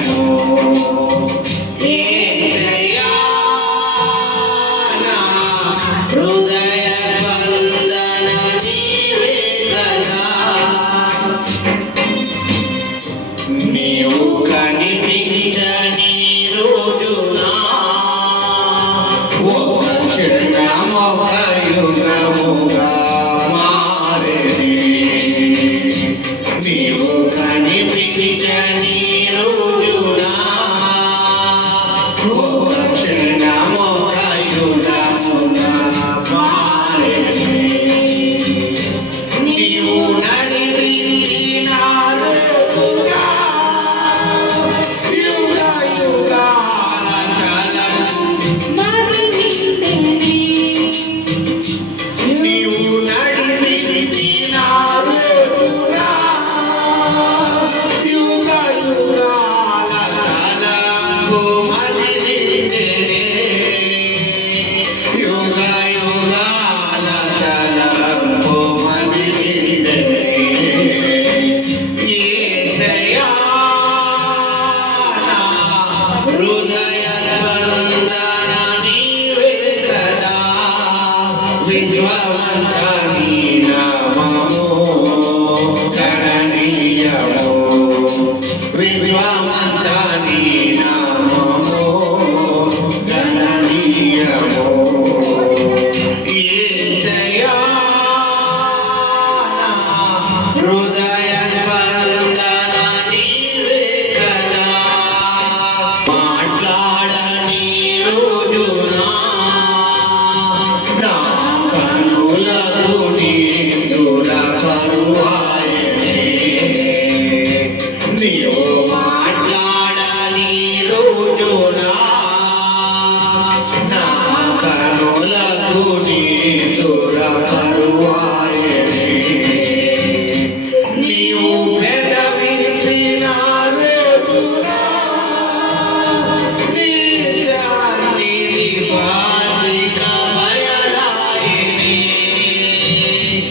amor. విశ్వమంత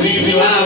Viva